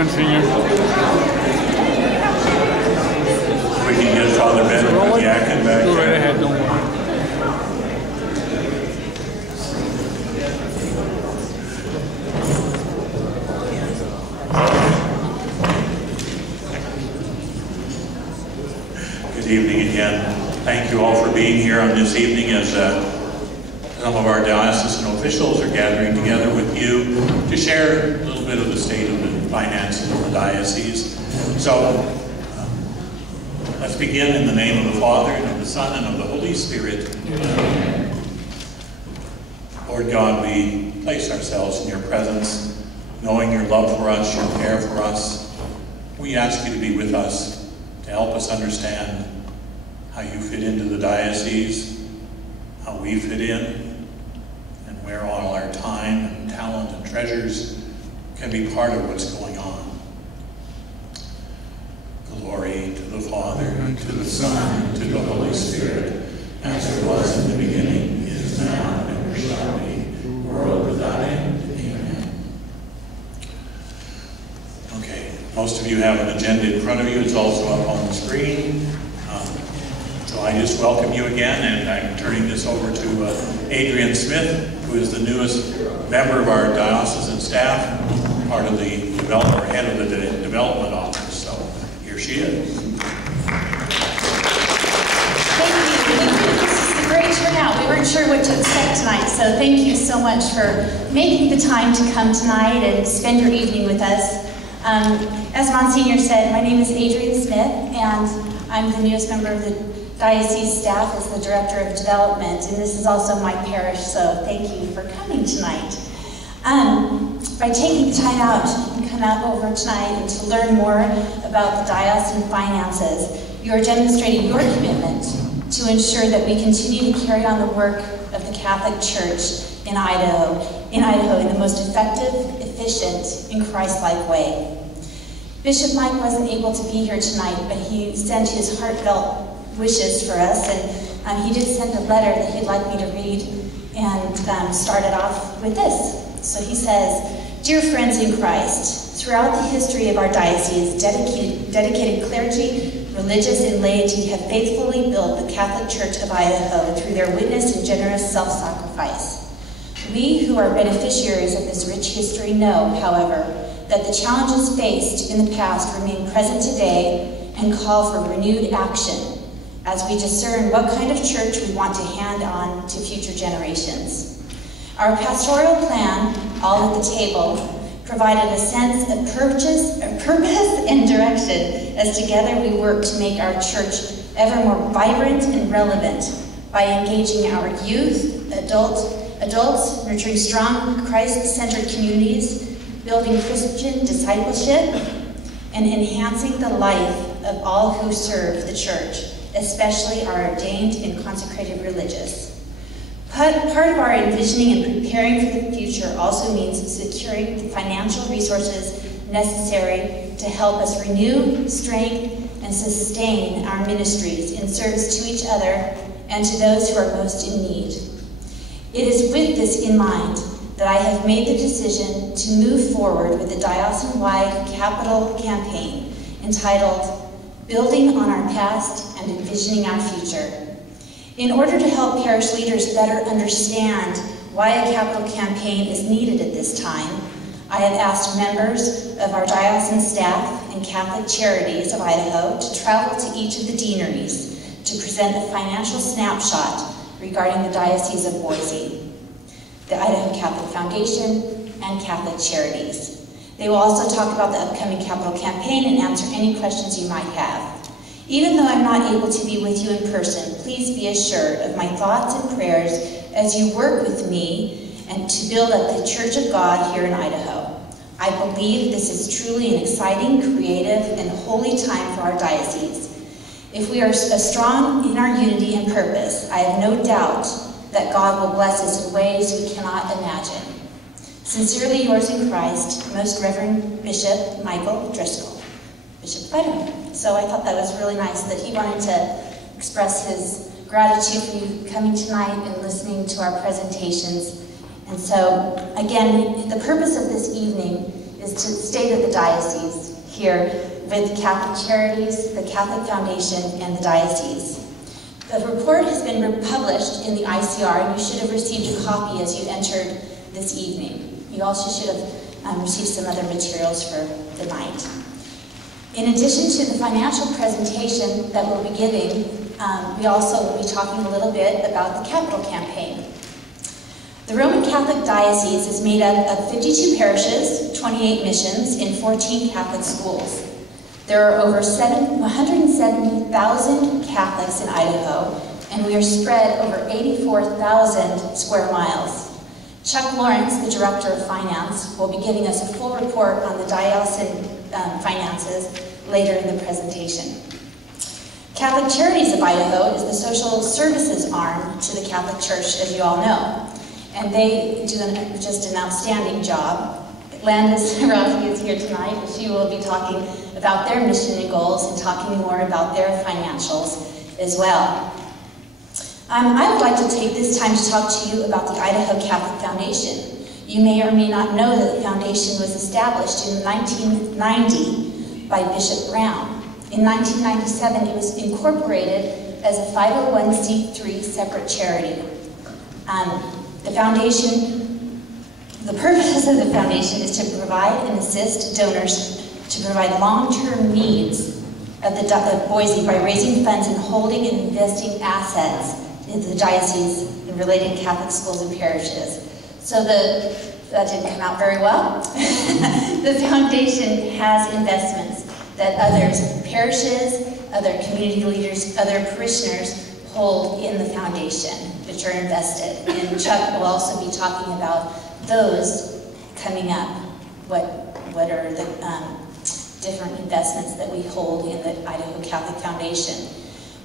Monsignor. We can get Father Ben yakking back Go right there. ahead, don't worry. Good evening again. Thank you all for being here on this evening as some of our diocesan officials are gathering together with you to share a little bit of the state of the finances of the diocese. So let's begin in the name of the Father, and of the Son, and of the Holy Spirit. Lord God, we place ourselves in your presence, knowing your love for us, your care for us. We ask you to be with us, to help us understand how you fit into the diocese, how we fit in, and where all our time and talent and treasures can be part of what's going on. Glory to the Father, and to the Son, and to the Holy Spirit, as it was in the beginning, is now, and ever shall be, world without end. Amen. Okay, most of you have an agenda in front of you. It's also up on the screen. So I just welcome you again, and I'm turning this over to Adrian Smith, who is the newest member of our diocesan staff, part of the development, or head of the development office. So here she is. Thank you. This is a great turnout. We weren't sure what to expect tonight, so thank you so much for making the time to come tonight and spend your evening with us. As Monsignor said, my name is Adrian Smith, and I'm the newest member of the Diocese staff as the Director of Development, and this is also my parish, so thank you for coming tonight. By taking the time out and come out over tonight and to learn more about the diocesan finances, you are demonstrating your commitment to ensure that we continue to carry on the work of the Catholic Church in Idaho in the most effective, efficient, and Christ-like way. Bishop Mike wasn't able to be here tonight, but he sent his heartfelt wishes for us, and he did send a letter that he'd like me to read and start it off with this. So he says, "Dear friends in Christ, throughout the history of our diocese, dedicated clergy, religious, and laity have faithfully built the Catholic Church of Idaho through their witness and generous self-sacrifice. We who are beneficiaries of this rich history know, however, that the challenges faced in the past remain present today and call for renewed action as we discern what kind of church we want to hand on to future generations. Our pastoral plan, all at the table, provided a sense of purpose and direction as together we work to make our church ever more vibrant and relevant by engaging our youth, adults, nurturing strong Christ-centered communities, building Christian discipleship, and enhancing the life of all who serve the church, especially our ordained and consecrated religious. Part of our envisioning and preparing for the future also means securing the financial resources necessary to help us renew, strengthen, and sustain our ministries in service to each other and to those who are most in need. It is with this in mind that I have made the decision to move forward with a diocesan-wide capital campaign entitled Building on Our Past and Envisioning Our Future. In order to help parish leaders better understand why a capital campaign is needed at this time, I have asked members of our diocesan staff and Catholic Charities of Idaho to travel to each of the deaneries to present a financial snapshot regarding the Diocese of Boise, the Idaho Catholic Foundation, and Catholic Charities. They will also talk about the upcoming capital campaign and answer any questions you might have. Even though I'm not able to be with you in person, please be assured of my thoughts and prayers as you work with me and to build up the Church of God here in Idaho. I believe this is truly an exciting, creative, and holy time for our diocese. If we are strong in our unity and purpose, I have no doubt that God will bless us in ways we cannot imagine. Sincerely yours in Christ, Most Reverend Bishop Michael Driscoll, Bishop of Idaho. So I thought that was really nice that he wanted to express his gratitude for you coming tonight and listening to our presentations. And so, again, the purpose of this evening is is to the state of the diocese here with Catholic Charities, the Catholic Foundation, and the Diocese. The report has been published in the ICR, and you should have received a copy as you entered this evening. You also should have received some other materials for the night. In addition to the financial presentation that we'll be giving, we also will be talking a little bit about the capital campaign. The Roman Catholic Diocese is made up of 52 parishes, 28 missions, and 14 Catholic schools. There are over 170,000 Catholics in Idaho, and we are spread over 84,000 square miles. Chuck Lawrence, the Director of Finance, will be giving us a full report on the diocesan finances later in the presentation. Catholic Charities of Idaho is the social services arm to the Catholic Church, as you all know, and they do just an outstanding job. Landis Rosary is here tonight, and she will be talking about their mission and goals and talking more about their financials as well. I would like to take this time to talk to you about the Idaho Catholic Foundation. You may or may not know that the foundation was established in 1990 by Bishop Brown. In 1997, it was incorporated as a 501c3 separate charity. The purpose of the foundation is to provide and assist donors to provide long-term needs of Boise by raising funds and holding and investing assets in the diocese and related Catholic schools and parishes. So that didn't come out very well. The foundation has investments that others, parishes, other community leaders, other parishioners hold in the foundation, which are invested. And Chuck will also be talking about those coming up. What are the different investments that we hold in the Idaho Catholic Foundation?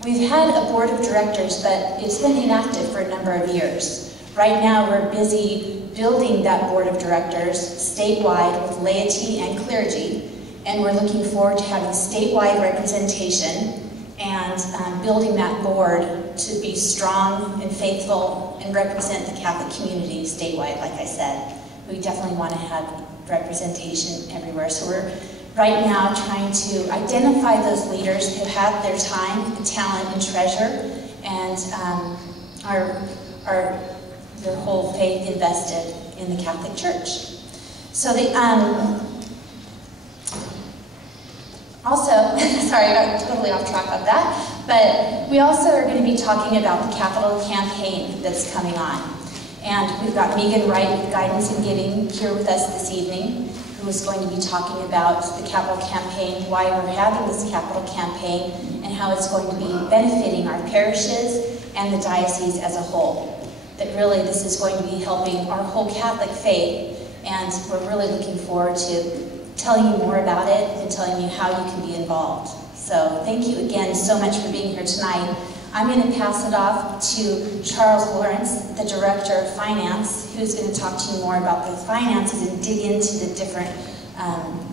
We've had a board of directors, but it's been inactive for a number of years. Right now, we're busy building that board of directors statewide with laity and clergy, and we're looking forward to having statewide representation and building that board to be strong and faithful and represent the Catholic community statewide, like I said. We definitely want to have representation everywhere. So we're right now trying to identify those leaders who have their time, talent, and treasure, and their whole faith invested in the Catholic Church. So also, sorry, I got totally off track of that, but we also are going to be talking about the capital campaign that's coming on. And we've got Megan Wright with Guidance and Giving here with us this evening, who is going to be talking about the capital campaign, why we're having this capital campaign, and how it's going to be benefiting our parishes and the diocese as a whole. That really this is going to be helping our whole Catholic faith, and we're really looking forward to telling you more about it and telling you how you can be involved. So thank you again so much for being here tonight. I'm going to pass it off to Charles Lawrence, the Director of Finance, who's going to talk to you more about the finances and dig into the different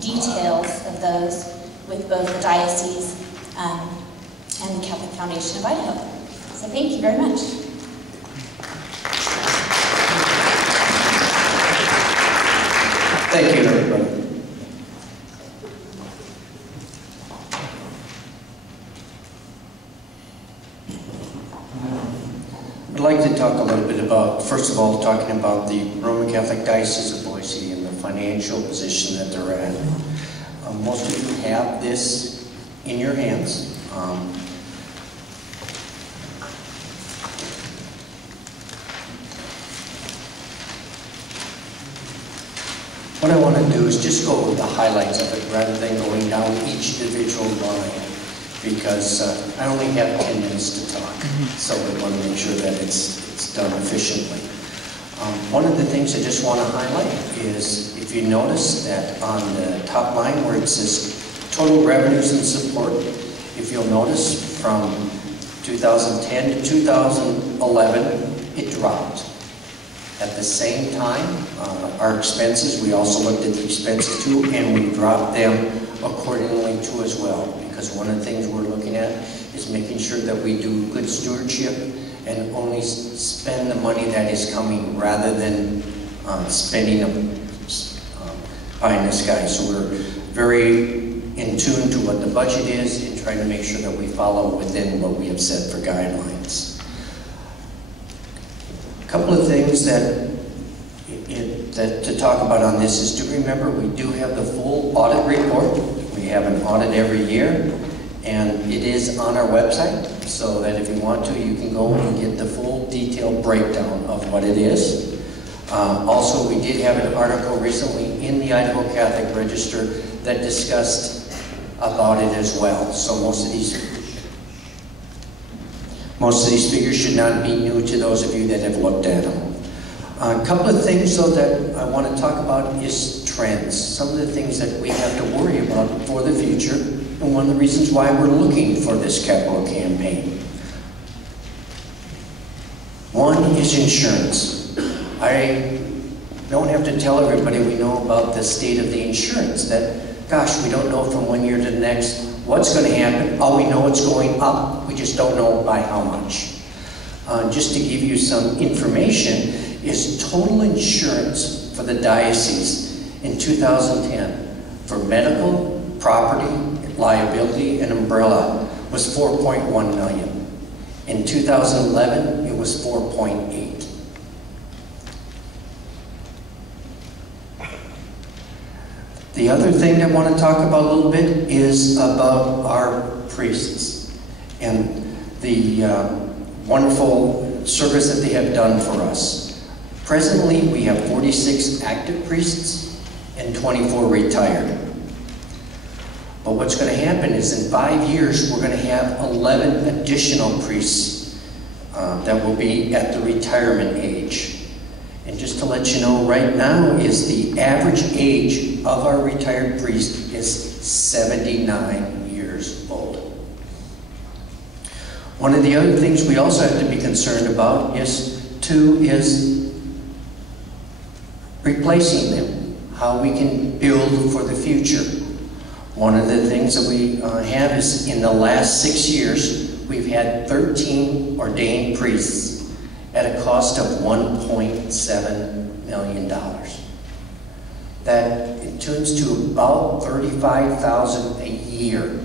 details of those with both the Diocese and the Catholic Foundation of Idaho. So thank you very much. Thank you, everybody. I'd like to talk a little bit about, first of all, talking about the Roman Catholic Diocese of Boise and the financial position that they're at. Most of you have this in your hands. What I want to do is just go over the highlights of it rather than going down each individual line, because I only have 10 minutes to talk, so we want to make sure that it's done efficiently. One of the things I just want to highlight is, if you notice that on the top line where it says total revenues and support, if you'll notice from 2010 to 2011, it dropped. At the same time, our expenses, we also looked at the expenses too, and we dropped them accordingly too as well, because one of the things we're looking at is making sure that we do good stewardship and only spend the money that is coming rather than spending pie in the sky. So we're very in tune to what the budget is and trying to make sure that we follow within what we have set for guidelines. A couple of things that to talk about on this is to remember we do have the full audit report. We have an audit every year, and it is on our website, so that if you want to, you can go and get the full detailed breakdown of what it is. Also, we did have an article recently in the Idaho Catholic Register that discussed about it as well. So most of these figures should not be new to those of you that have looked at them. A couple of things, though, that I want to talk about is trends. Some of the things that we have to worry about for the future, and one of the reasons why we're looking for this capital campaign. One is insurance. I don't have to tell everybody we know about the state of the insurance, that, gosh, we don't know from one year to the next what's going to happen. All we know it's going up. We just don't know by how much. Just to give you some information, is total insurance for the diocese in 2010 for medical, property, liability, and umbrella was $4.1 million. In 2011, it was 4.8. The other thing I want to talk about a little bit is about our priests and the wonderful service that they have done for us. Presently, we have 46 active priests and 24 retired. But what's going to happen is in 5 years, we're going to have 11 additional priests that will be at the retirement age. And just to let you know, right now is the average age of our retired priest is 79 years old. One of the other things we also have to be concerned about is replacing them, how we can build for the future. One of the things that we have is in the last 6 years, we've had 13 ordained priests at a cost of $1.7 million. That tunes to about $35,000 a year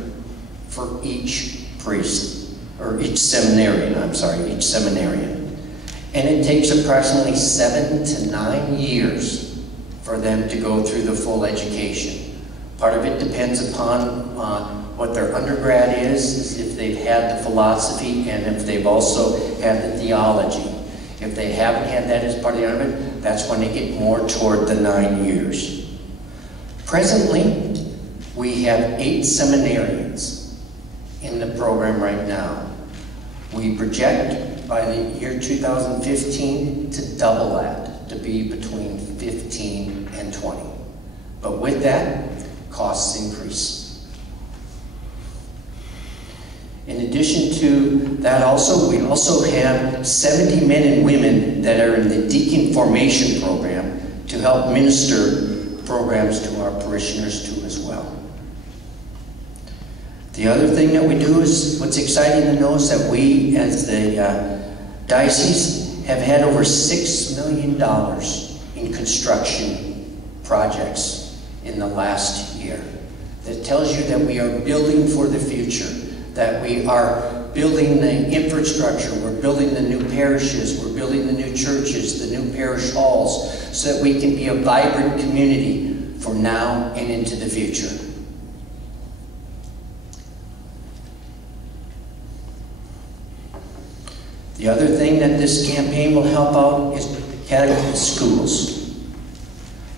for each priest, or each seminarian, each seminarian. And it takes approximately 7 to 9 years for them to go through the full education. Part of it depends upon what their undergrad is if they've had the philosophy, and if they've also had the theology. If they haven't had that as part of the undergrad, that's when they get more toward the 9 years. Presently, we have 8 seminarians in the program right now. We project by the year 2015 to double that, to be between 15 and 20. But with that, costs increase. In addition to that also, we also have 70 men and women that are in the deacon formation program to help minister programs to our parishioners too as well. The other thing that we do is, what's exciting to know is that we, as the diocese, have had over $6 million in construction projects in the last year. That tells you that we are building for the future, that we are building the infrastructure, we're building the new parishes, we're building the new churches, the new parish halls, so that we can be a vibrant community for now and into the future. The other thing that this campaign will help out is Catholic schools.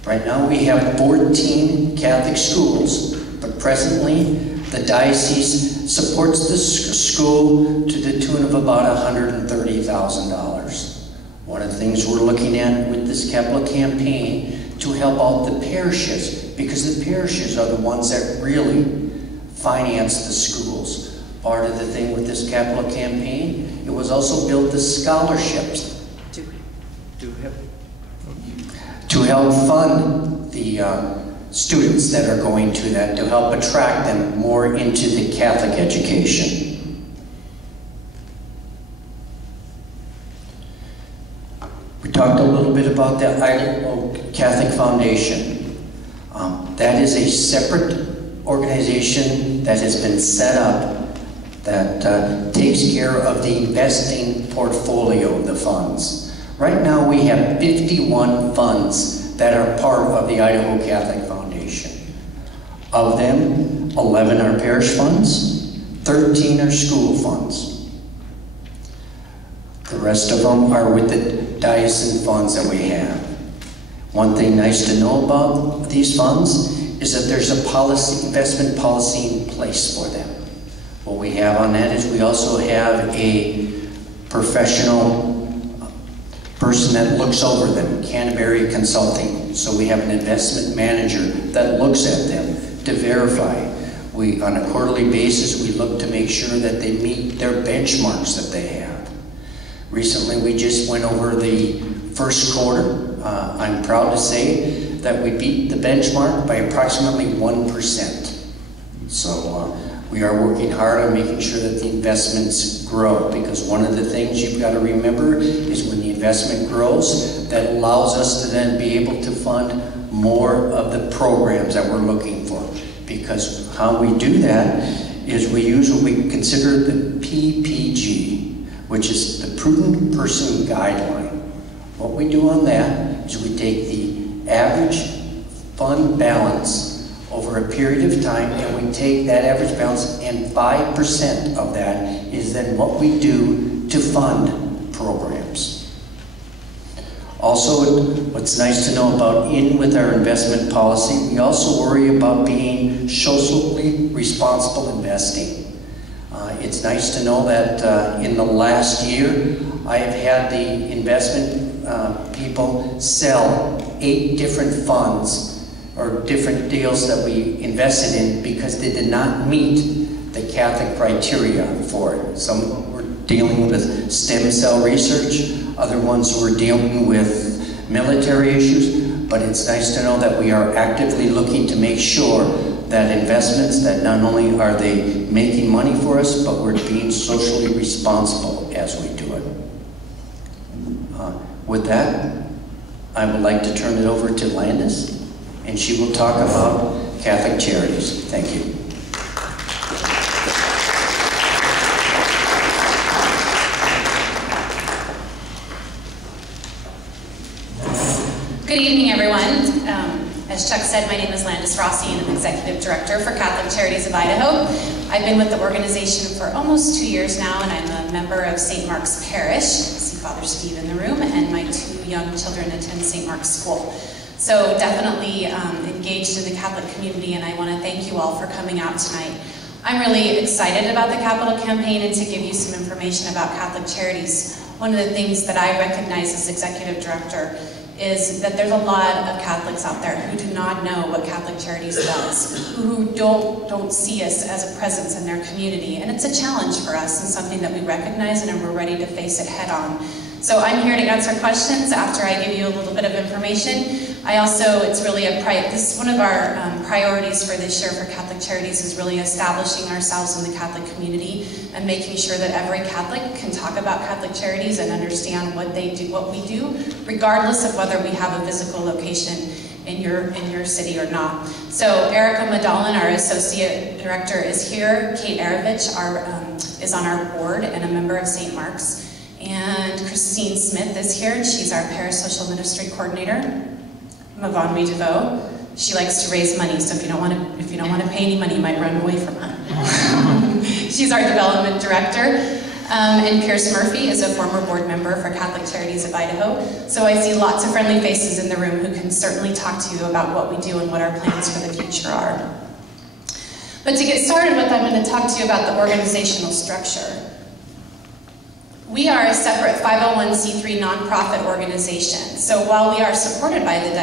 Right now we have 14 Catholic schools, but presently the diocese supports this school to the tune of about $130,000. One of the things we're looking at with this capital campaign to help out the parishes, because the parishes are the ones that really finance the schools. Part of the thing with this capital campaign, it was also built the scholarships to help fund the students that are going to that, to help attract them more into the Catholic education. We talked a little bit about the Idaho Catholic Foundation. That is a separate organization that has been set up that takes care of the investing portfolio of the funds. Right now we have 51 funds that are part of the Idaho Catholic Foundation. Of them, 11 are parish funds, 13 are school funds. The rest of them are with the diocesan funds that we have. One thing nice to know about these funds is that there's a policy, investment policy in place for them. What we have on that is we also have a professional person that looks over them, Canterbury Consulting. So we have an investment manager that looks at them to verify. On a quarterly basis, we look to make sure that they meet their benchmarks that they have. Recently, we just went over the first quarter. I'm proud to say that we beat the benchmark by approximately 1%. So we are working hard on making sure that the investments grow, because one of the things you've got to remember is when the investment grows, that allows us to then be able to fund more of the programs that we're looking for. Because how we do that is we use what we consider the PPG, which is the Prudent Person Guideline. What we do on that is we take the average fund balance over a period of time, and we take that average balance, and 5% of that is then what we do to fund programs. Also, what's nice to know about with our investment policy, we also worry about being socially responsible investing. It's nice to know that in the last year, I have had the investment people sell 8 different funds or different deals that we invested in because they did not meet the Catholic criteria for it. Some were dealing with stem cell research, other ones were dealing with military issues, but it's nice to know that we are actively looking to make sure that investments, that not only are they making money for us, but we're being socially responsible as we do it. With that, I would like to turn it over to Landis, and she will talk about Catholic Charities. Thank you. Good evening, everyone. As Chuck said, my name is Landis Rossi, and I'm Executive Director for Catholic Charities of Idaho. I've been with the organization for almost 2 years now, and I'm a member of St. Mark's Parish. I see Father Steve in the room, and my 2 young children attend St. Mark's School. So definitely engaged in the Catholic community, and I want to thank you all for coming out tonight. I'm really excited about the Capital Campaign and to give you some information about Catholic Charities. One of the things that I recognize as Executive Director is that there's a lot of Catholics out there who do not know what Catholic Charities does, who don't see us as a presence in their community. And it's a challenge for us and something that we recognize and we're ready to face it head on. So I'm here to answer questions after I give you a little bit of information. It's really this is one of our priorities for this year for Catholic Charities is really establishing ourselves in the Catholic community and making sure that every Catholic can talk about Catholic Charities and understand what they do, what we do, regardless of whether we have a physical location in your city or not. So Erica Madalin, our Associate Director, is here. Kate Arovich is on our board and a member of St. Mark's. And Christine Smith is here, and she's our Parasocial Ministry Coordinator. Mavanwi DeVoe, she likes to raise money, so if you don't want to pay any money, you might run away from her. She's our Development Director. And Pierce Murphy is a former board member for Catholic Charities of Idaho. So I see lots of friendly faces in the room who can certainly talk to you about what we do and what our plans for the future are. But to get started with, I'm going to talk to you about the organizational structure. We are a separate 501c3 nonprofit organization. So while we are supported by the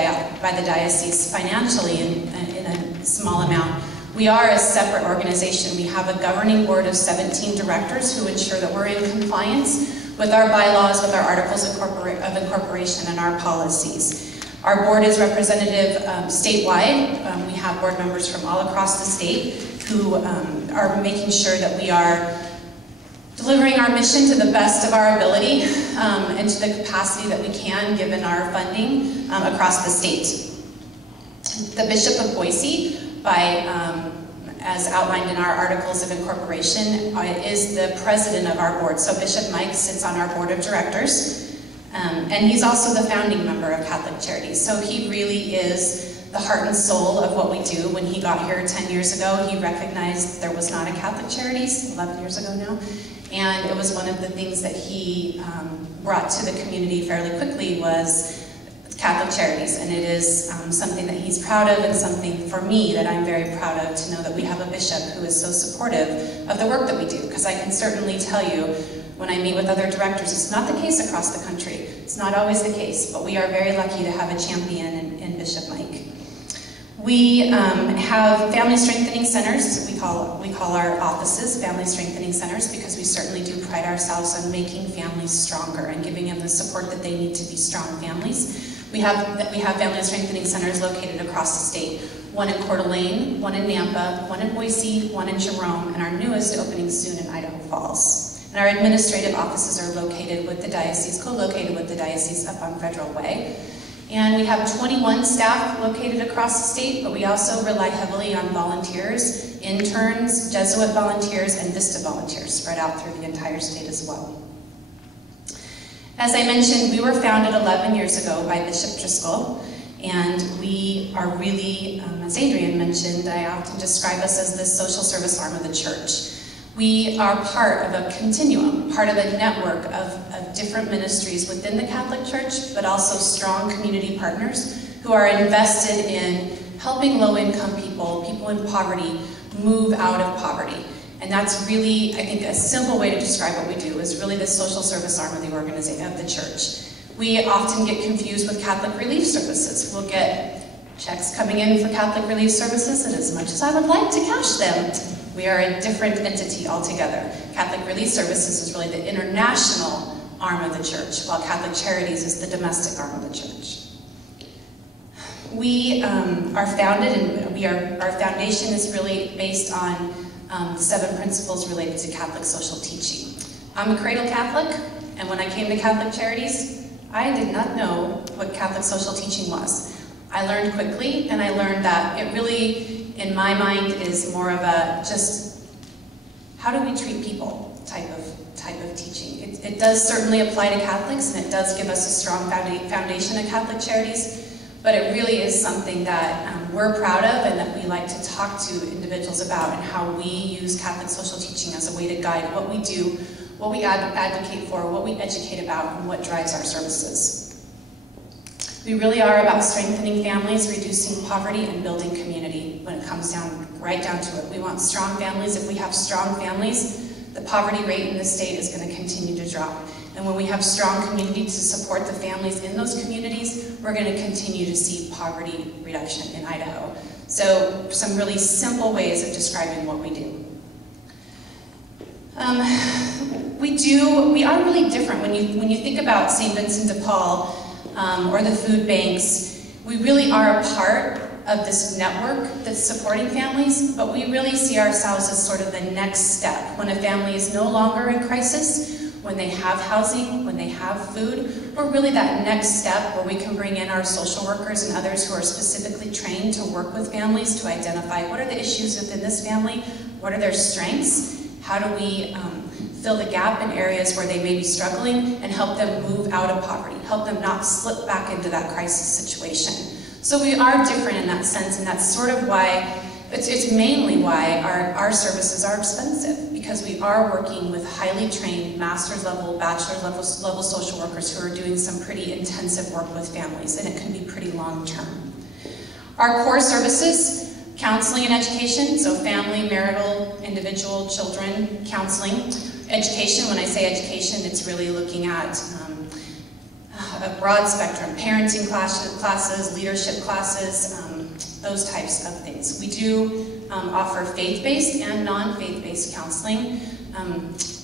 diocese financially in a small amount, we are a separate organization. We have a governing board of 17 directors who ensure that we're in compliance with our bylaws, with our articles of incorporation, and our policies. Our board is representative statewide. We have board members from all across the state who are making sure that we are delivering our mission to the best of our ability and to the capacity that we can given our funding across the state. The Bishop of Boise, as outlined in our Articles of Incorporation, is the president of our board. So Bishop Mike sits on our board of directors, and he's also the founding member of Catholic Charities. So he really is the heart and soul of what we do. When he got here 10 years ago, he recognized there was not a Catholic Charities, 11 years ago now, and it was one of the things that he brought to the community fairly quickly was Catholic Charities, and it is something that he's proud of, and something for me that I'm very proud of, to know that we have a bishop who is so supportive of the work that we do, because I can certainly tell you when I meet with other directors, it's not the case across the country. It's not always the case, but we are very lucky to have a champion in Bishop Mike. We have family strengthening centers. We call our offices family strengthening centers, because we certainly do pride ourselves on making families stronger and giving them the support that they need to be strong families. We have family strengthening centers located across the state. One in Coeur d'Alene, one in Nampa, one in Boise, one in Jerome, and our newest opening soon in Idaho Falls. And our administrative offices are located with the Diocese, co-located with the Diocese up on Federal Way. And we have 21 staff located across the state, but we also rely heavily on volunteers, interns, Jesuit volunteers, and Vista volunteers spread out through the entire state as well. As I mentioned, we were founded 11 years ago by Bishop Driscoll, and we are really, as Adrian mentioned, I often describe us as the social service arm of the church. We are part of a continuum, part of a network of different ministries within the Catholic Church, but also strong community partners who are invested in helping low-income people, people in poverty, move out of poverty. And that's really, I think, a simple way to describe what we do is really the social service arm of the organization, of the church. We often get confused with Catholic Relief Services. We'll get checks coming in for Catholic Relief Services, and as much as I would like to cash them, we are a different entity altogether. Catholic Relief Services is really the international arm of the church, while Catholic Charities is the domestic arm of the church. We are founded, and our foundation is really based on 7 principles related to Catholic social teaching. I'm a cradle Catholic, and when I came to Catholic Charities, I did not know what Catholic social teaching was. I learned quickly, and I learned that it really, in my mind, is more of a just how do we treat people type of teaching. It does certainly apply to Catholics, and it does give us a strong foundation of Catholic Charities, but it really is something that we're proud of and that we like to talk to individuals about, and how we use Catholic social teaching as a way to guide what we do, what we advocate for, what we educate about, and what drives our services. We really are about strengthening families, reducing poverty, and building community when it comes right down to it. We want strong families. If we have strong families, the poverty rate in the state is going to continue to drop. And when we have strong community to support the families in those communities, we're going to continue to see poverty reduction in Idaho. So some really simple ways of describing what we do. We are really different. When you think about St. Vincent de Paul or the food banks, we really are a part of this network that's supporting families, but we really see ourselves as sort of the next step. When a family is no longer in crisis, when they have housing, when they have food, we're really that next step where we can bring in our social workers and others who are specifically trained to work with families to identify what are the issues within this family, what are their strengths, how do we fill the gap in areas where they may be struggling, and help them move out of poverty, help them not slip back into that crisis situation. So we are different in that sense, and that's sort of why, it's mainly why our services are expensive, because we are working with highly trained master's level, bachelor's level social workers who are doing some pretty intensive work with families, and it can be pretty long term. Our core services, counseling and education, so family, marital, individual, children, counseling. Education, when I say education, it's really looking at a broad spectrum, parenting classes, leadership classes, those types of things. We do offer faith-based and non-faith-based counseling.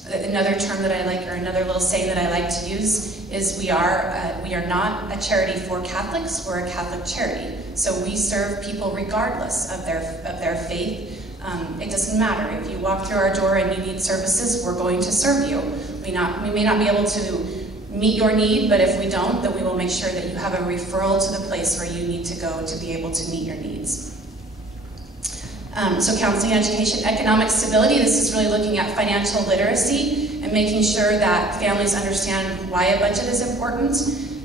Another term that I like, or another little saying that I like to use, is we are not a charity for Catholics, we're a Catholic charity. So we serve people regardless of their faith. It doesn't matter. If you walk through our door and you need services, we're going to serve you. We may not be able to meet your need, but if we don't, then we will make sure that you have a referral to the place where you need to go to be able to meet your needs. So counseling, education, economic stability, this is really looking at financial literacy and making sure that families understand why a budget is important.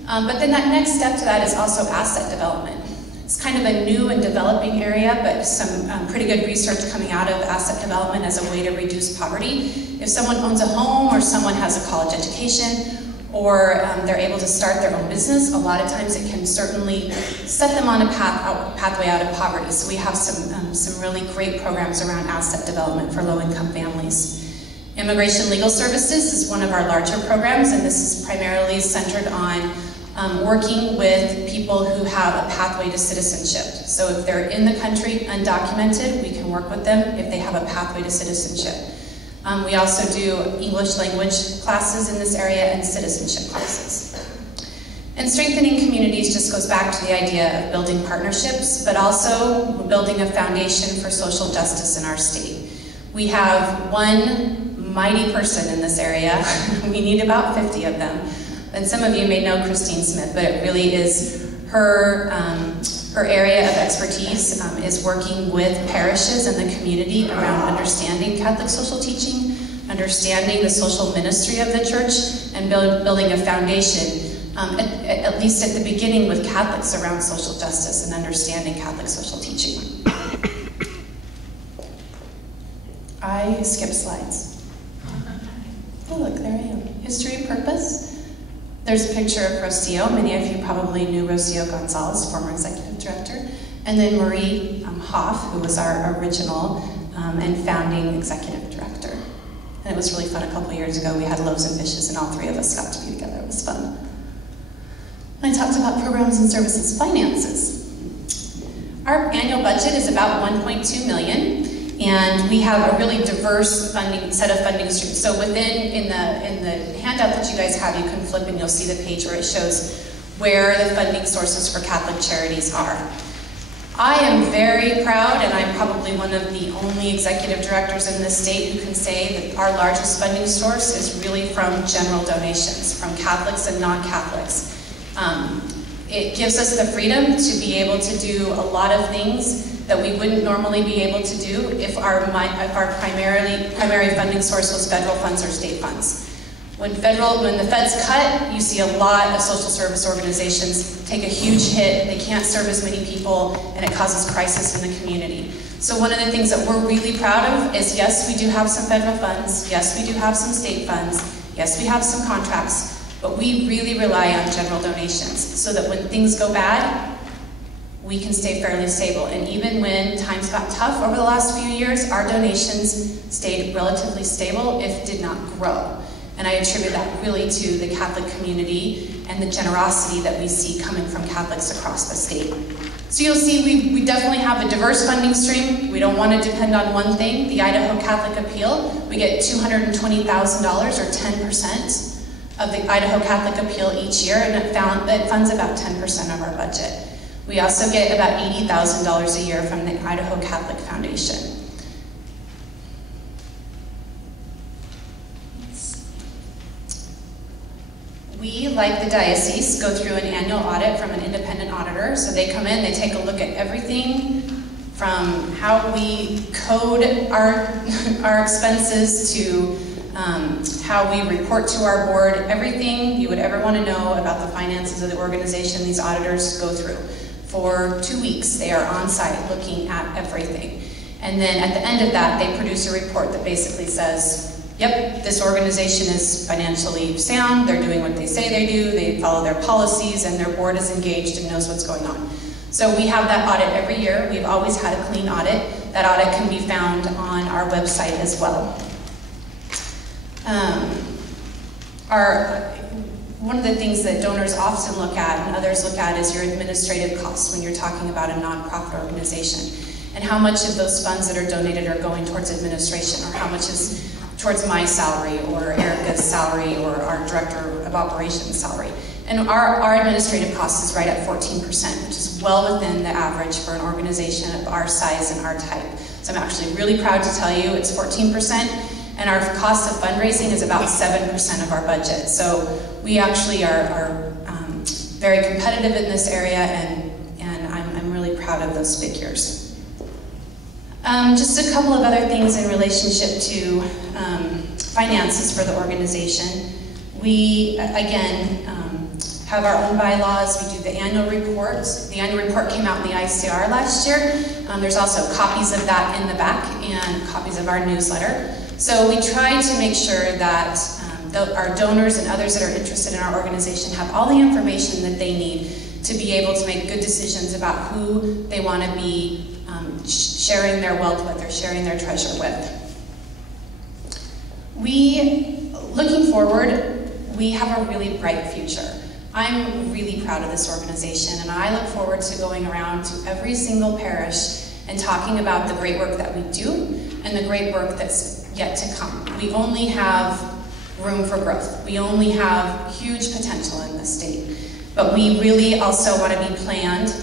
But then that next step to that is also asset development. It's kind of a new and developing area, but some pretty good research coming out of asset development as a way to reduce poverty. If someone owns a home, or someone has a college education, or they're able to start their own business, a lot of times it can certainly set them on a pathway out of poverty. So we have some really great programs around asset development for low-income families. Immigration Legal Services is one of our larger programs, and this is primarily centered on working with people who have a pathway to citizenship. So if they're in the country undocumented, we can work with them if they have a pathway to citizenship. We also do English language classes in this area and citizenship classes. And strengthening communities just goes back to the idea of building partnerships, but also building a foundation for social justice in our state. We have one mighty person in this area. We need about 50 of them. And some of you may know Christine Smith, but it really is her area of expertise is working with parishes and the community around understanding Catholic social teaching, understanding the social ministry of the church, and building a foundation, at least at the beginning with Catholics around social justice and understanding Catholic social teaching. I skipped slides. Oh look, there I am. History and purpose. There's a picture of Rocio. Many of you probably knew Rocio Gonzalez, former executive director. And then Marie Hoff, who was our original and founding executive director. And it was really fun a couple years ago. We had loaves and fishes and all three of us got to be together. It was fun. I talked about programs and services finances. Our annual budget is about $1.2 million. And we have a really diverse set of funding streams. So in the handout that you guys have, you can flip and you'll see the page where it shows where the funding sources for Catholic charities are. I am very proud, and I'm probably one of the only executive directors in this state who can say that our largest funding source is really from general donations, from Catholics and non-Catholics. It gives us the freedom to be able to do a lot of things that we wouldn't normally be able to do if our primary funding source was federal funds or state funds. When the feds cut, you see a lot of social service organizations take a huge hit, they can't serve as many people, and it causes crisis in the community. So one of the things that we're really proud of is, yes, we do have some federal funds, yes, we do have some state funds, yes, we have some contracts, but we really rely on general donations so that when things go bad, we can stay fairly stable. And even when times got tough over the last few years, our donations stayed relatively stable, if did not grow. And I attribute that really to the Catholic community and the generosity that we see coming from Catholics across the state. So you'll see we definitely have a diverse funding stream. We don't want to depend on one thing. The Idaho Catholic Appeal, we get $220,000 or 10% of the Idaho Catholic Appeal each year, and it funds about 10% of our budget. We also get about $80,000 a year from the Idaho Catholic Foundation. We, like the diocese, go through an annual audit from an independent auditor. So they come in, they take a look at everything from how we code our expenses to how we report to our board. Everything you would ever want to know about the finances of the organization, these auditors go through. For 2 weeks, they are on site looking at everything. And then at the end of that, they produce a report that basically says, yep, this organization is financially sound, they're doing what they say they do, they follow their policies, and their board is engaged and knows what's going on. So we have that audit every year. We've always had a clean audit. That audit can be found on our website as well. One of the things that donors often look at and others look at is your administrative costs when you're talking about a nonprofit organization, and how much of those funds that are donated are going towards administration, or how much is towards my salary or Erica's salary or our director of operations salary. And our administrative cost is right at 14%, which is well within the average for an organization of our size and our type. So I'm actually really proud to tell you it's 14%. and our cost of fundraising is about 7% of our budget. So we actually are very competitive in this area, and I'm really proud of those figures. Just a couple of other things in relationship to finances for the organization. We, again, have our own bylaws. We do the annual reports. The annual report came out in the ICR last year. There's also copies of that in the back and copies of our newsletter. So we try to make sure that our donors and others that are interested in our organization have all the information that they need to be able to make good decisions about who they want to be sharing their wealth with or sharing their treasure with. Looking forward, we have a really bright future. I'm really proud of this organization, and I look forward to going around to every single parish and talking about the great work that we do and the great work that's yet to come. We only have room for growth. We only have huge potential in this state, but we really also want to be planned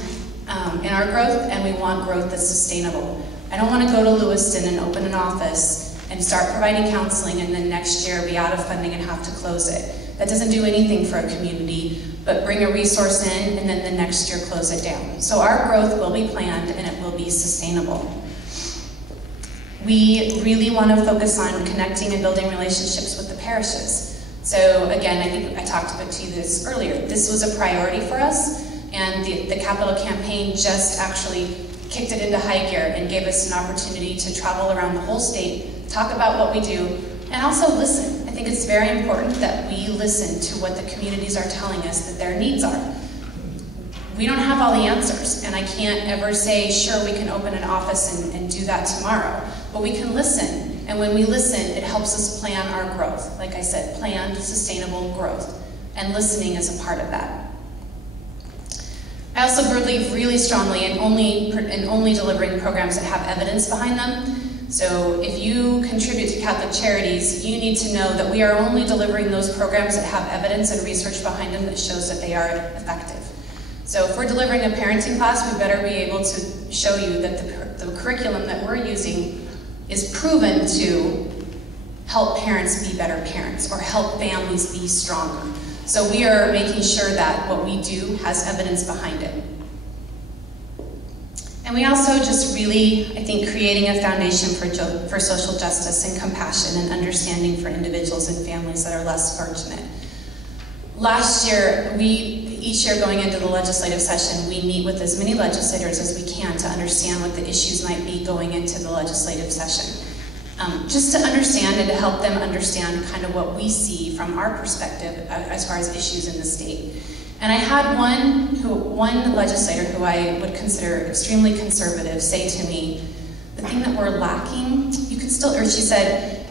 in our growth, and we want growth that's sustainable. I don't want to go to Lewiston and open an office and start providing counseling and then next year be out of funding and have to close it. That doesn't do anything for a community, but bring a resource in and then the next year close it down. So our growth will be planned and it will be sustainable. We really want to focus on connecting and building relationships with the parishes. So again, I think I talked about to you this earlier. This was a priority for us, and the Capital Campaign just actually kicked it into high gear and gave us an opportunity to travel around the whole state, talk about what we do, and also listen. I think it's very important that we listen to what the communities are telling us that their needs are. We don't have all the answers, and I can't ever say, sure, we can open an office and do that tomorrow, but we can listen, and when we listen, it helps us plan our growth. Like I said, planned, sustainable growth, and listening is a part of that. I also believe really strongly in only delivering programs that have evidence behind them. So if you contribute to Catholic Charities, you need to know that we are only delivering those programs that have evidence and research behind them that shows that they are effective. So if we're delivering a parenting class, we better be able to show you that the curriculum that we're using is proven to help parents be better parents or help families be stronger. So we are making sure that what we do has evidence behind it. And we also just really, I think, creating a foundation for social justice and compassion and understanding for individuals and families that are less fortunate. Last year, each year going into the legislative session, we meet with as many legislators as we can to understand what the issues might be going into the legislative session. Just to understand and to help them understand kind of what we see from our perspective as far as issues in the state. And I had one legislator who I would consider extremely conservative say to me, the thing that we're lacking, she said,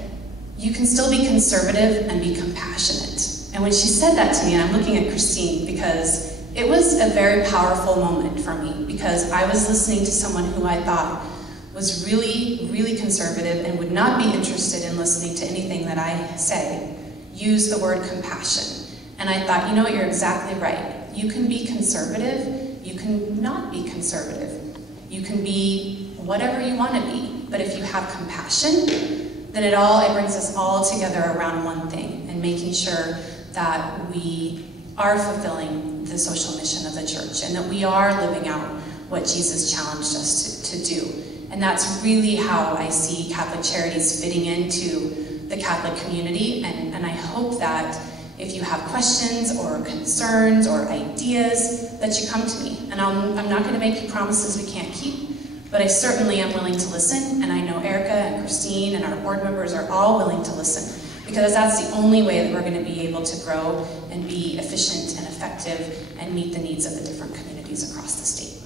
you can still be conservative and be compassionate. And when she said that to me, and I'm looking at Christine, because it was a very powerful moment for me, because I was listening to someone who I thought was really, really conservative and would not be interested in listening to anything that I say, use the word compassion. And I thought, you know what, you're exactly right. You can be conservative, you can not be conservative. You can be whatever you want to be, but if you have compassion, then it brings us all together around one thing, and making sure that we are fulfilling the social mission of the church, and that we are living out what Jesus challenged us to do. And that's really how I see Catholic Charities fitting into the Catholic community, and I hope that if you have questions or concerns or ideas, that you come to me. And I'm not going to make you promises we can't keep, but I certainly am willing to listen, and I know Erica and Christine and our board members are all willing to listen, because that's the only way that we're going to be able to grow and be efficient and effective and meet the needs of the different communities across the state.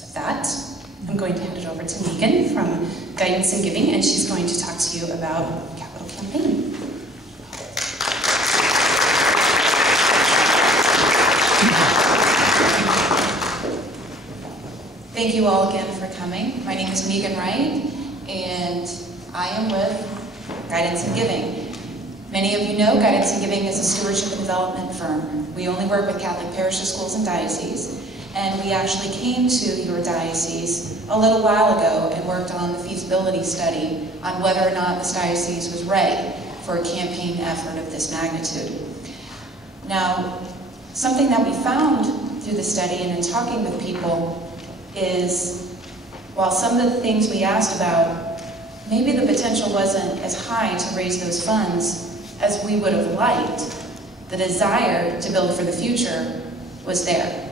With that, I'm going to hand it over to Megan from Guidance in Giving, and she's going to talk to you about Capital Campaign. Thank you all again for coming. My name is Megan Wright, and I am with Guidance in Giving. Many of you know Guidance in Giving is a stewardship and development firm. We only work with Catholic parishes, schools, and dioceses, And we actually came to your diocese a little while ago and worked on the feasibility study on whether or not this diocese was ready for a campaign effort of this magnitude. Now, something that we found through the study and in talking with people is, while some of the things we asked about, maybe the potential wasn't as high to raise those funds as we would have liked, the desire to build for the future was there.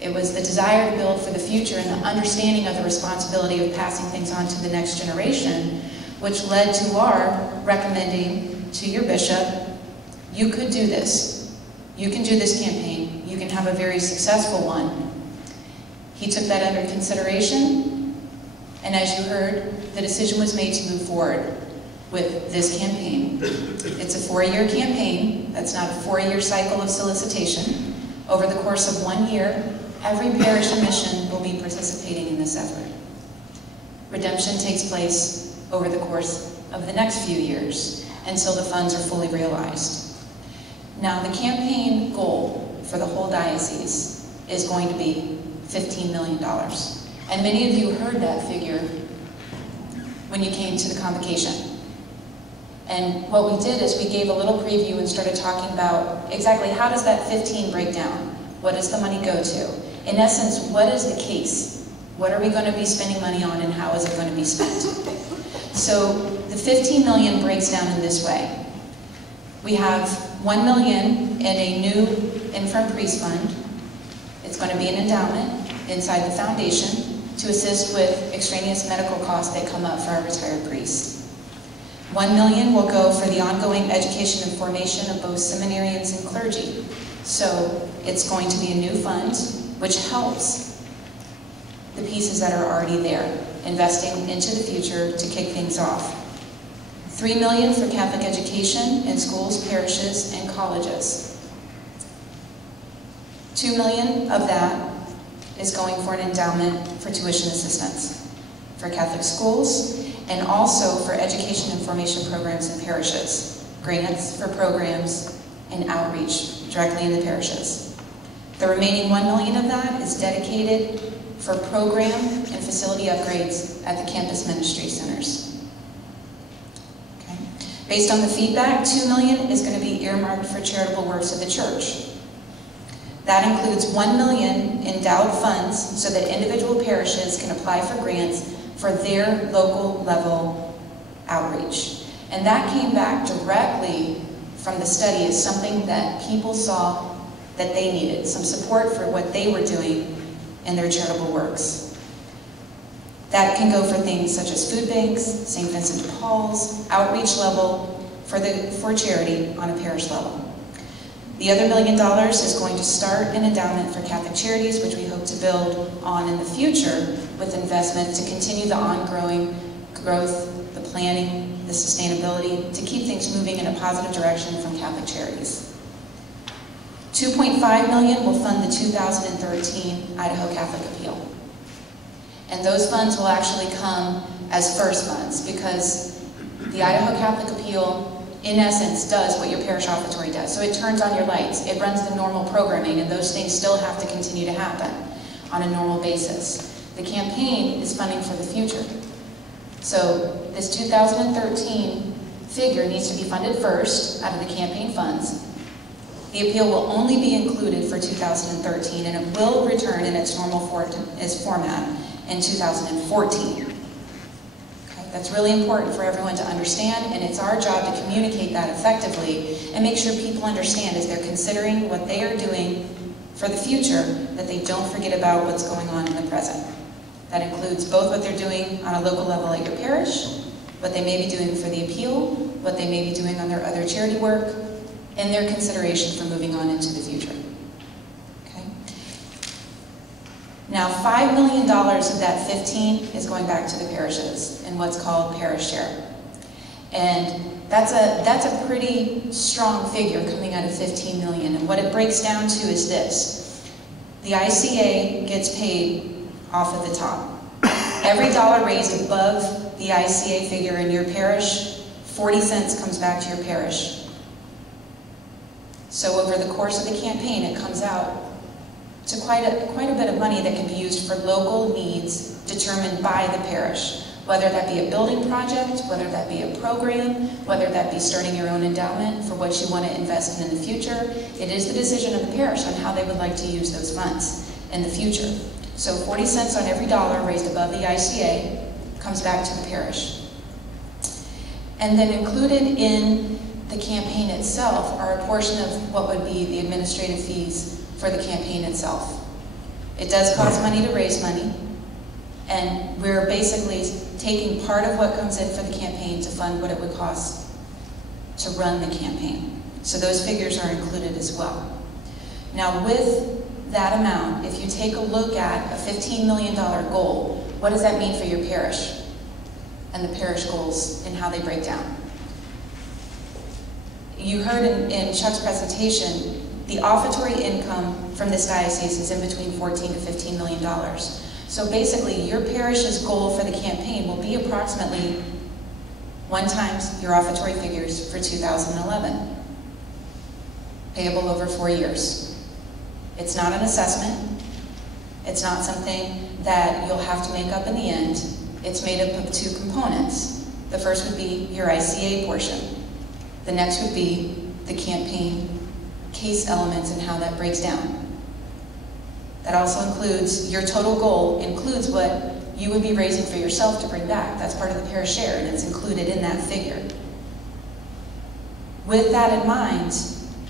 It was the desire to build for the future and the understanding of the responsibility of passing things on to the next generation, which led to our recommending to your bishop, you could do this. You can do this campaign. You can have a very successful one. He took that under consideration, and as you heard, the decision was made to move forward with this campaign. It's a 4-year campaign. That's not a 4-year cycle of solicitation. Over the course of 1 year, every parish and mission will be participating in this effort. Redemption takes place over the course of the next few years until the funds are fully realized. Now, the campaign goal for the whole diocese is going to be $15 million. And many of you heard that figure when you came to the convocation. And what we did is we gave a little preview and started talking about exactly how does that 15 break down? What does the money go to? In essence, what is the case? What are we going to be spending money on and how is it going to be spent? So the 15 million breaks down in this way. We have 1 million in a new infirm priest fund. It's going to be an endowment inside the foundation to assist with extraneous medical costs that come up for our retired priests. 1 million will go for the ongoing education and formation of both seminarians and clergy. So it's going to be a new fund which helps the pieces that are already there, investing into the future to kick things off. 3 million for Catholic education in schools, parishes, and colleges. 2 million of that is going for an endowment for tuition assistance for Catholic schools and also for education and formation programs in parishes, grants for programs and outreach directly in the parishes. The remaining 1 million of that is dedicated for program and facility upgrades at the campus ministry centers. Okay. Based on the feedback, 2 million is going to be earmarked for charitable works of the church. That includes 1 million endowed funds so that individual parishes can apply for grants for their local level outreach. And that came back directly from the study as something that people saw that they needed, some support for what they were doing in their charitable works. That can go for things such as food banks, St. Vincent de Paul's, outreach level for charity on a parish level. The other $1 million is going to start an endowment for Catholic charities, which we hope to build on in the future with investment to continue the ongoing growth, the planning, the sustainability, to keep things moving in a positive direction from Catholic charities. 2.5 million will fund the 2013 Idaho Catholic Appeal. And those funds will actually come as first funds because the Idaho Catholic Appeal in essence, does what your parish offertory does. So it turns on your lights, it runs the normal programming, and those things still have to continue to happen on a normal basis. The campaign is funding for the future. So this 2013 figure needs to be funded first out of the campaign funds. The appeal will only be included for 2013, and it will return in its normal format in 2014. That's really important for everyone to understand, and it's our job to communicate that effectively and make sure people understand as they're considering what they are doing for the future, that they don't forget about what's going on in the present. That includes both what they're doing on a local level at your parish, what they may be doing for the appeal, what they may be doing on their other charity work, and their consideration for moving on into the future. Now, $5 million of that 15 is going back to the parishes in what's called parish share. And that's a pretty strong figure coming out of 15 million. And what it breaks down to is this. The ICA gets paid off of the top. Every dollar raised above the ICA figure in your parish, 40 cents comes back to your parish. So over the course of the campaign, it comes out to quite a bit of money that can be used for local needs determined by the parish, whether that be a building project, whether that be a program, whether that be starting your own endowment for what you want to invest in the future. It is the decision of the parish on how they would like to use those funds in the future. So 40 cents on every dollar raised above the ICA comes back to the parish. And then included in the campaign itself are a portion of what would be the administrative fees for the campaign itself. It does cost money to raise money, and we're basically taking part of what comes in for the campaign to fund what it would cost to run the campaign. So those figures are included as well. Now with that amount, if you take a look at a $15 million goal, what does that mean for your parish and the parish goals and how they break down? You heard in Chuck's presentation, the offertory income from this diocese is in between $14 to $15 million. So basically, your parish's goal for the campaign will be approximately 1 times your offertory figures for 2011, payable over 4 years. It's not an assessment. It's not something that you'll have to make up in the end. It's made up of 2 components. The first would be your ICA portion. The next would be the campaign case elements and how that breaks down. That also includes, your total goal includes what you would be raising for yourself to bring back. That's part of the parish share, and it's included in that figure. With that in mind,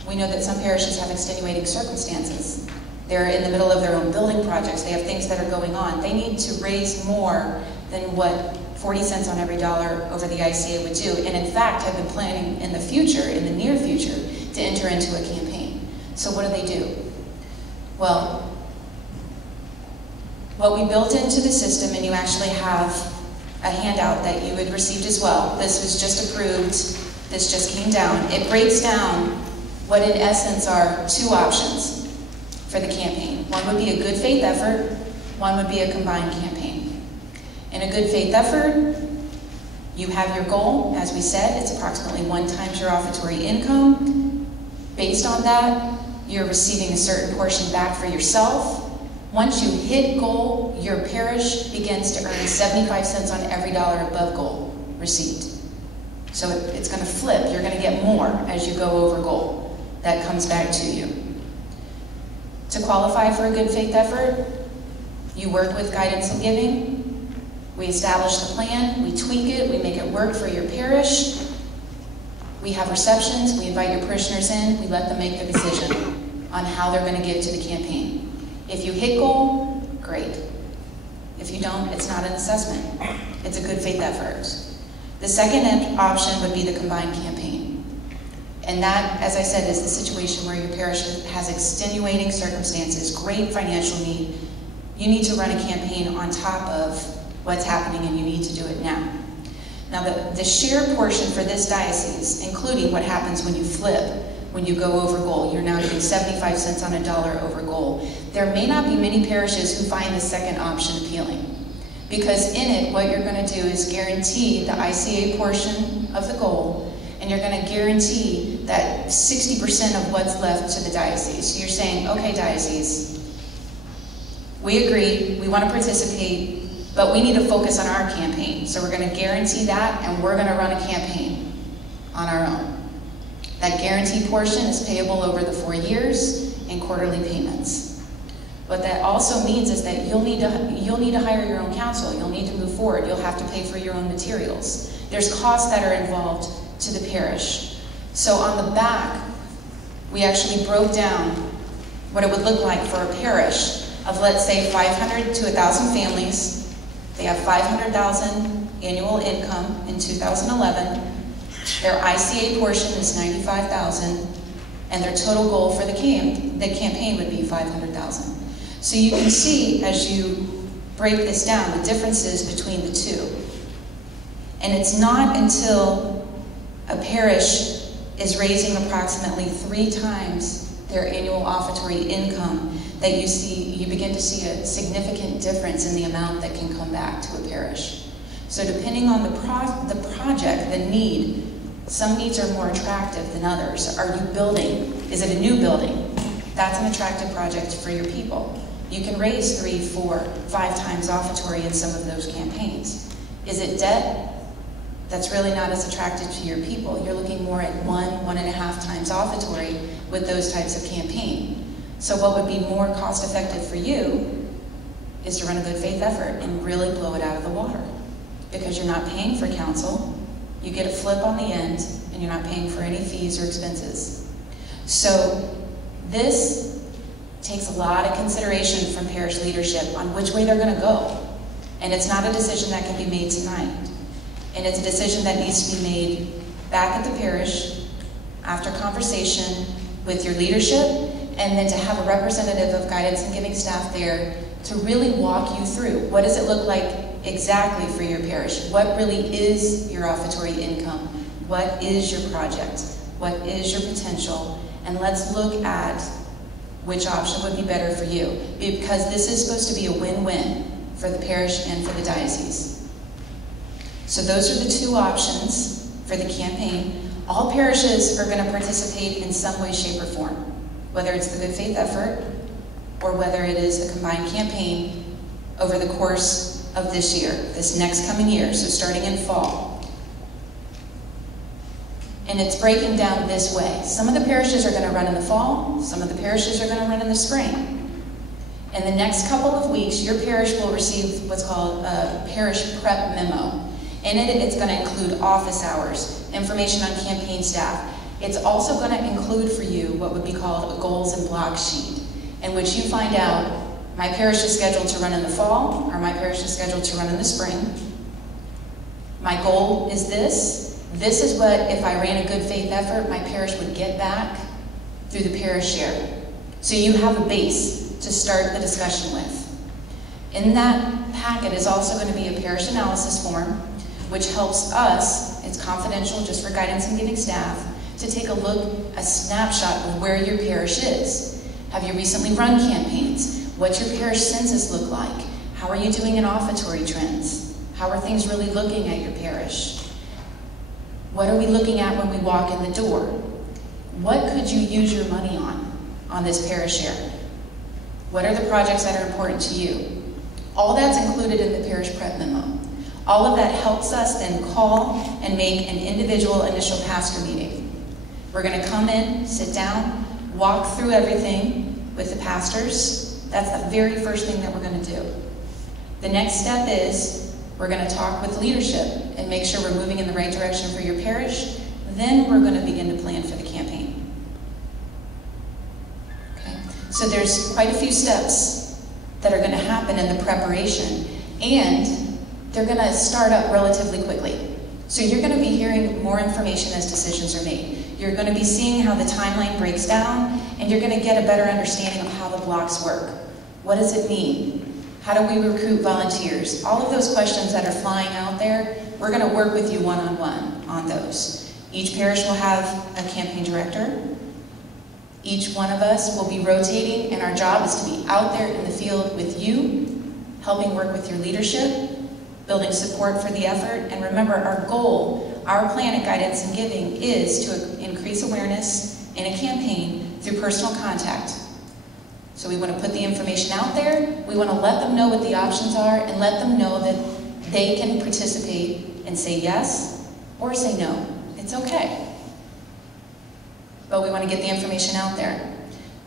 we know that some parishes have extenuating circumstances. They're in the middle of their own building projects. They have things that are going on. They need to raise more than what 40 cents on every dollar over the ICA would do, and in fact have been planning in the future, in the near future, to enter into a campaign. So what do? Well, what we built into the system, and you actually have a handout that you had received as well. This was just approved. This just came down. It breaks down what in essence are 2 options for the campaign. One would be a good faith effort. One would be a combined campaign. In a good faith effort, you have your goal. As we said, it's approximately 1 times your offertory income. Based on that, you're receiving a certain portion back for yourself. Once you hit goal, your parish begins to earn 75 cents on every dollar above goal received. So it's going to flip. You're going to get more as you go over goal. That comes back to you. To qualify for a good faith effort, you work with guidance and giving. We establish the plan, we tweak it, we make it work for your parish. We have receptions, we invite your parishioners in, we let them make the decision on how they're going to give to the campaign. If you hit goal, great. If you don't, it's not an assessment. It's a good faith effort. The second option would be the combined campaign. And that, as I said, is the situation where your parish has extenuating circumstances, great financial need. You need to run a campaign on top of what's happening, and you need to do it now. Now, the share portion for this diocese, including what happens when you flip, when you go over goal, you're now getting 75 cents on a dollar over goal. There may not be many parishes who find the second option appealing, because in it, what you're going to do is guarantee the ICA portion of the goal, and you're going to guarantee that 60% of what's left to the diocese. So you're saying, okay, diocese, we agree, we want to participate, but we need to focus on our campaign. So we're going to guarantee that, and we're going to run a campaign on our own. That guaranteed portion is payable over the 4 years in quarterly payments. What that also means is that you'll need to hire your own counsel. You'll need to move forward. You'll have to pay for your own materials. There's costs that are involved to the parish. So on the back, we actually broke down what it would look like for a parish of, let's say, 500 to 1,000 families. They have 500,000 annual income in 2011. Their ICA portion is 95,000, and their total goal for the campaign would be 500,000. So you can see, as you break this down, the differences between the two. And it's not until a parish is raising approximately 3 times their annual offertory income that you begin to see a significant difference in the amount that can come back to a parish. So depending on the project, the need, some needs are more attractive than others. Are you building? Is it a new building? That's an attractive project for your people. You can raise 3, 4, 5 times offertory in some of those campaigns. Is it debt? That's really not as attractive to your people. You're looking more at 1.5 times offertory with those types of campaign. So what would be more cost effective for you is to run a good faith effort and really blow it out of the water. Because you're not paying for counsel, you get a flip on the end, and you're not paying for any fees or expenses. So this takes a lot of consideration from parish leadership on which way they're going to go. And it's not a decision that can be made tonight. And it's a decision that needs to be made back at the parish after conversation with your leadership, and then to have a representative of guidance and giving staff there to really walk you through what does it look like exactly for your parish. What really is your offertory income? What is your project? What is your potential? And let's look at which option would be better for you, because this is supposed to be a win-win for the parish and for the diocese. So those are the 2 options for the campaign. All parishes are going to participate in some way, shape, or form, whether it's the good faith effort or whether it is a combined campaign over the course of this year, this next coming year, so starting in fall. And it's breaking down this way. Some of the parishes are going to run in the fall, some of the parishes are going to run in the spring. In the next couple of weeks, your parish will receive what's called a parish prep memo. In it, it's going to include office hours, information on campaign staff. It's also going to include for you what would be called a goals and block sheet, in which you find out, my parish is scheduled to run in the fall, or my parish is scheduled to run in the spring. My goal is this. This is what, if I ran a good faith effort, my parish would get back through the parish share. So you have a base to start the discussion with. In that packet is also going to be a parish analysis form, which helps us, it's confidential just for guidance and giving staff, to take a look, a snapshot of where your parish is. Have you recently run campaigns? What's your parish census look like? How are you doing in offertory trends? How are things really looking at your parish? What are we looking at when we walk in the door? What could you use your money on this parish share? What are the projects that are important to you? All that's included in the parish prep memo. All of that helps us then call and make an individual initial pastor meeting. We're going to come in, sit down, walk through everything with the pastors. That's the very first thing that we're going to do. The next step is we're going to talk with leadership and make sure we're moving in the right direction for your parish. Then we're going to begin to plan for the campaign. Okay? So there's quite a few steps that are going to happen in the preparation, and they're going to start up relatively quickly. So you're going to be hearing more information as decisions are made. You're going to be seeing how the timeline breaks down, and you're going to get a better understanding of how the blocks work. What does it mean? How do we recruit volunteers? All of those questions that are flying out there, we're going to work with you one-on-one on those. Each parish will have a campaign director. Each one of us will be rotating, and our job is to be out there in the field with you, helping work with your leadership, building support for the effort. And remember, our goal, our plan at Guidance and Giving, is to increase awareness in a campaign through personal contact. So we want to put the information out there, we want to let them know what the options are, and let them know that they can participate and say yes or say no. It's okay. But we want to get the information out there.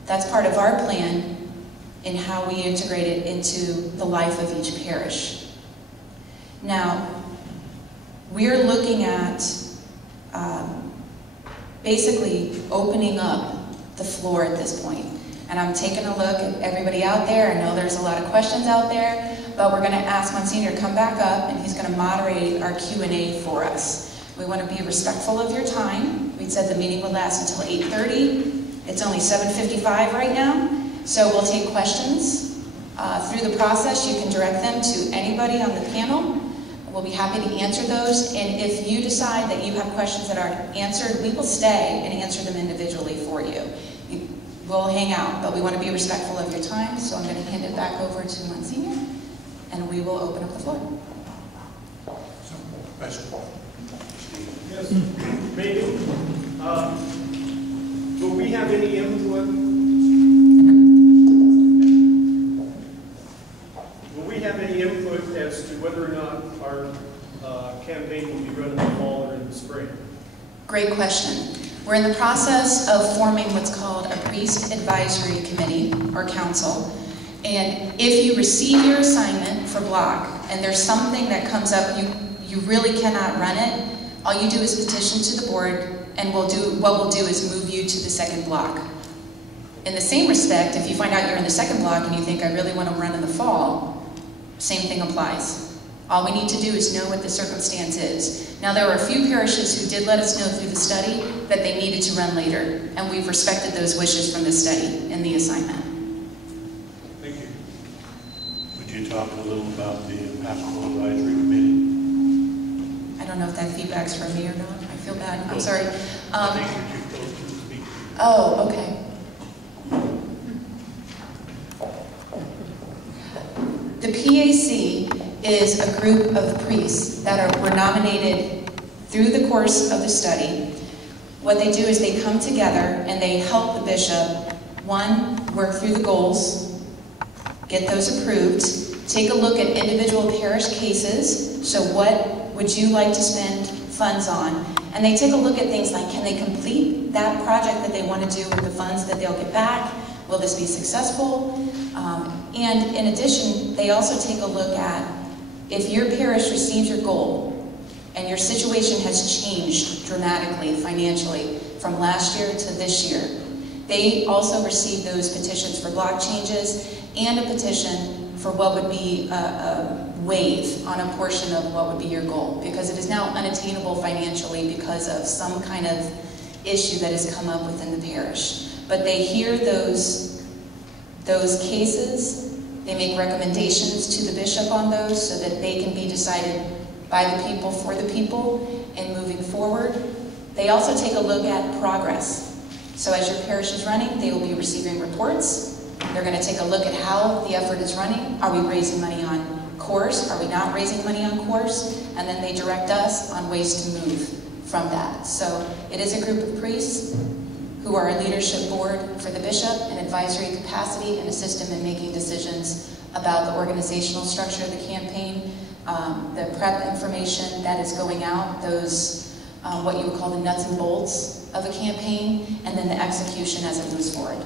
That's part of our plan in how we integrate it into the life of each parish. Now, we're looking at basically opening up the floor at this point. And I'm taking a look at everybody out there. I know there's a lot of questions out there, but we're going to ask Monsignor to come back up, and he's going to moderate our Q&A for us. We want to be respectful of your time. We said the meeting would last until 8:30. It's only 7:55 right now, so we'll take questions. Through the process, you can direct them to anybody on the panel. We'll be happy to answer those, and if you decide that you have questions that aren't answered, we will stay and answer them individually for you. We'll hang out, but we want to be respectful of your time, so I'm going to hand it back over to Monsignor, and we will open up the floor. Question. Yes, maybe. Will we have any input not our campaign will be run in the fall or in the spring? Great question. We're in the process of forming what's called a priest advisory committee or council. And if you receive your assignment for block and there's something that comes up, you really cannot run it, all you do is petition to the board, and what we'll do is move you to the second block. In the same respect, if you find out you're in the second block and you think, I really want to run in the fall, same thing applies. All we need to do is know what the circumstance is. Now, there were a few parishes who did let us know through the study that they needed to run later, and we've respected those wishes from the study in the assignment. Thank you. Would you talk a little about the Pastoral Advisory Committee? I don't know if that feedback's from me or not. I feel bad. I'm sorry. I think you're too close to the speaker. Oh, okay. The PAC is a group of priests that were nominated through the course of the study. What they do is they come together and they help the bishop, one, work through the goals, get those approved, take a look at individual parish cases, so what would you like to spend funds on, and they take a look at things like, can they complete that project that they want to do with the funds that they'll get back? Will this be successful? And in addition, they also take a look at if your parish receives your goal and your situation has changed dramatically financially from last year to this year, they also receive those petitions for block changes and a petition for what would be a waive on a portion of what would be your goal, because it is now unattainable financially because of some kind of issue that has come up within the parish. But they hear those cases, they make recommendations to the bishop on those so that they can be decided by the people for the people and moving forward. They also take a look at progress. So as your parish is running, they will be receiving reports. They're going to take a look at how the effort is running. Are we raising money on course? Are we not raising money on course? And then they direct us on ways to move from that. So it is a group of priests who are a leadership board for the bishop, an advisory capacity, and assist him in making decisions about the organizational structure of the campaign, the prep information that is going out, those what you would call the nuts and bolts of a campaign, and then the execution as it moves forward.